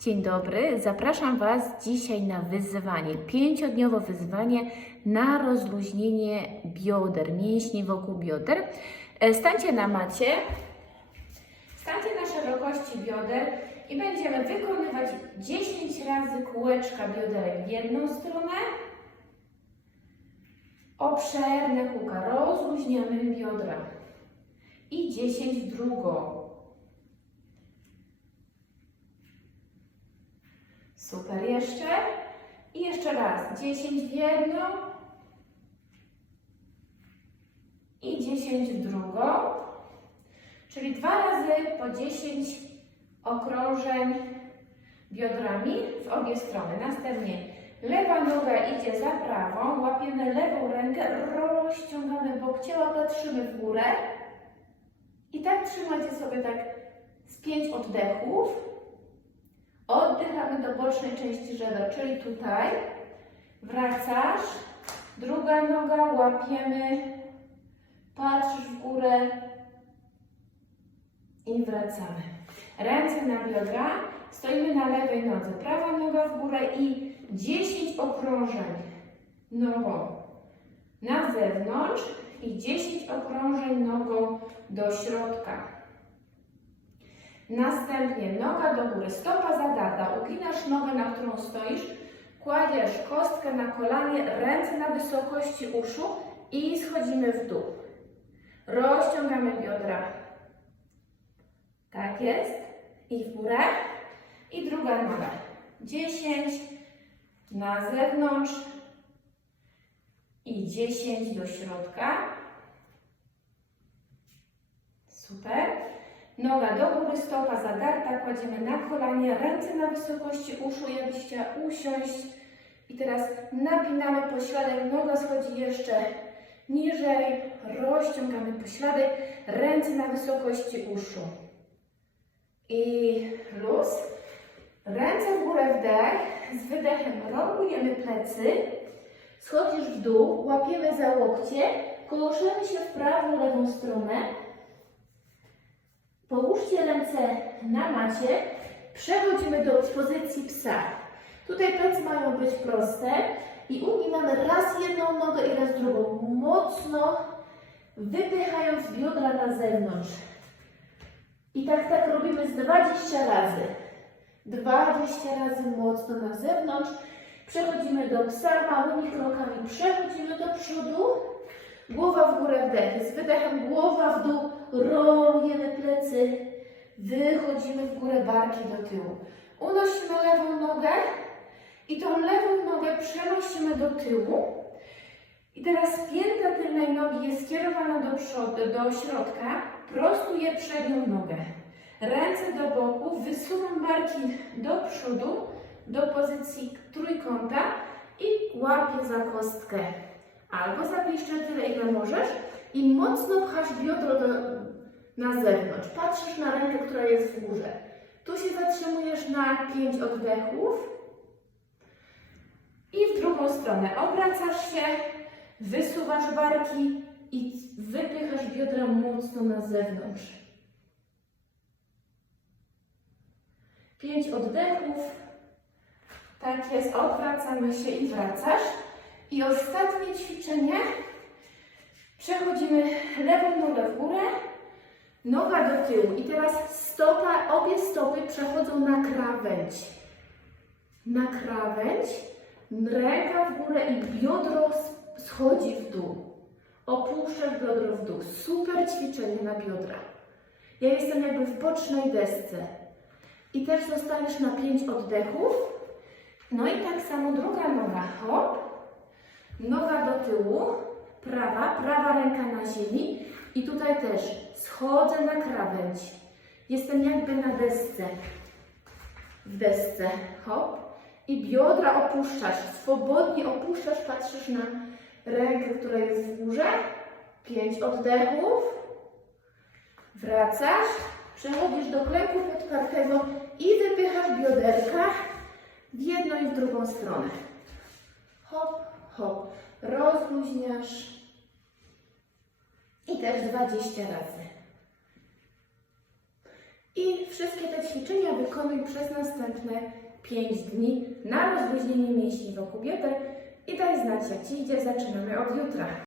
Dzień dobry, zapraszam Was dzisiaj na wyzwanie, pięciodniowe wyzwanie na rozluźnienie bioder, mięśni wokół bioder. E, Stańcie na macie, stańcie na szerokości bioder i będziemy wykonywać 10 razy kółeczka bioderek w jedną stronę, obszerne kółka, rozluźniamy biodra i 10 w drugą. Super, jeszcze. I jeszcze raz. 10 w jedną. I 10 w drugą. Czyli dwa razy po 10 okrążeń biodrami w obie strony. Następnie lewa noga idzie za prawą. Łapiemy lewą rękę, rozciągamy bok ciała, patrzymy w górę. I tak trzymajcie sobie tak z 5 oddechów. Oddychamy do bocznej części żebra, czyli tutaj. Wracasz. Druga noga, łapiemy. Patrzysz w górę. I wracamy. Ręce na biodra. Stoimy na lewej nodze. Prawa noga w górę i 10 okrążeń nogą na zewnątrz i 10 okrążeń nogą do środka. Następnie noga do góry, stopa zadarta, uginasz nogę, na którą stoisz, kładziesz kostkę na kolanie, ręce na wysokości uszu i schodzimy w dół. Rozciągamy biodra. Tak jest. I w górę. I druga noga. 10 na zewnątrz i 10 do środka. Super. Noga do góry, stopa zadarta, kładziemy na kolanie, ręce na wysokości uszu, jakbyś chciała usiąść. I teraz napinamy pośladek, noga schodzi jeszcze niżej, rozciągamy pośladek, ręce na wysokości uszu. I luz. Ręce w górę wdech, z wydechem rotujemy plecy, schodzisz w dół, łapiemy za łokcie, kołoszemy się w prawą, lewą stronę, Połóżcie ręce na macie, przechodzimy do pozycji psa. Tutaj plecy mają być proste i uginamy raz jedną nogę i raz drugą, mocno wypychając biodra na zewnątrz. I tak, tak robimy z 20 razy. 20 razy mocno na zewnątrz. Przechodzimy do psa, małymi krokami przechodzimy do przodu. Głowa w górę wdech. Z wydechem głowa w dół. Rolujemy plecy. Wychodzimy w górę barki do tyłu. Unosimy lewą nogę i tą lewą nogę przenosimy do tyłu. I teraz pięta tylnej nogi jest skierowana do przodu, do środka. Prostuję przednią nogę. Ręce do boku, wysuwam barki do przodu, do pozycji trójkąta i łapię za kostkę. Albo zapiszczę tyle, ile możesz i mocno pchasz biodro do, na zewnątrz. Patrzysz na rękę, która jest w górze. Tu się zatrzymujesz na 5 oddechów i w drugą stronę obracasz się, wysuwasz barki i wypychasz biodra mocno na zewnątrz. 5 oddechów. Tak jest, odwracamy się i wracasz. I ostatnie ćwiczenie. Przechodzimy lewą nogę w górę, noga do tyłu. I teraz stopa, obie stopy przechodzą na krawędź. Na krawędź, ręka w górę i biodro schodzi w dół. Opuszczasz biodro w dół. Super ćwiczenie na biodra. Ja jestem jakby w bocznej desce. I też zostaniesz na 5 oddechów. No i tak samo druga noga. Noga do tyłu, prawa, prawa ręka na ziemi i tutaj też schodzę na krawędź. Jestem jakby na desce. W desce. Hop. I biodra opuszczasz. Swobodnie opuszczasz, patrzysz na rękę, która jest w górze. Pięć oddechów. Wracasz. Przechodzisz do klęku podpartego i wypychasz bioderka w jedną i w drugą stronę. Hop, hop. Rozluźniasz. I też 20 razy. I wszystkie te ćwiczenia wykonuj przez następne 5 dni na rozluźnienie mięśni wokół bioder i daj znać jak Ci idzie. Zaczynamy od jutra.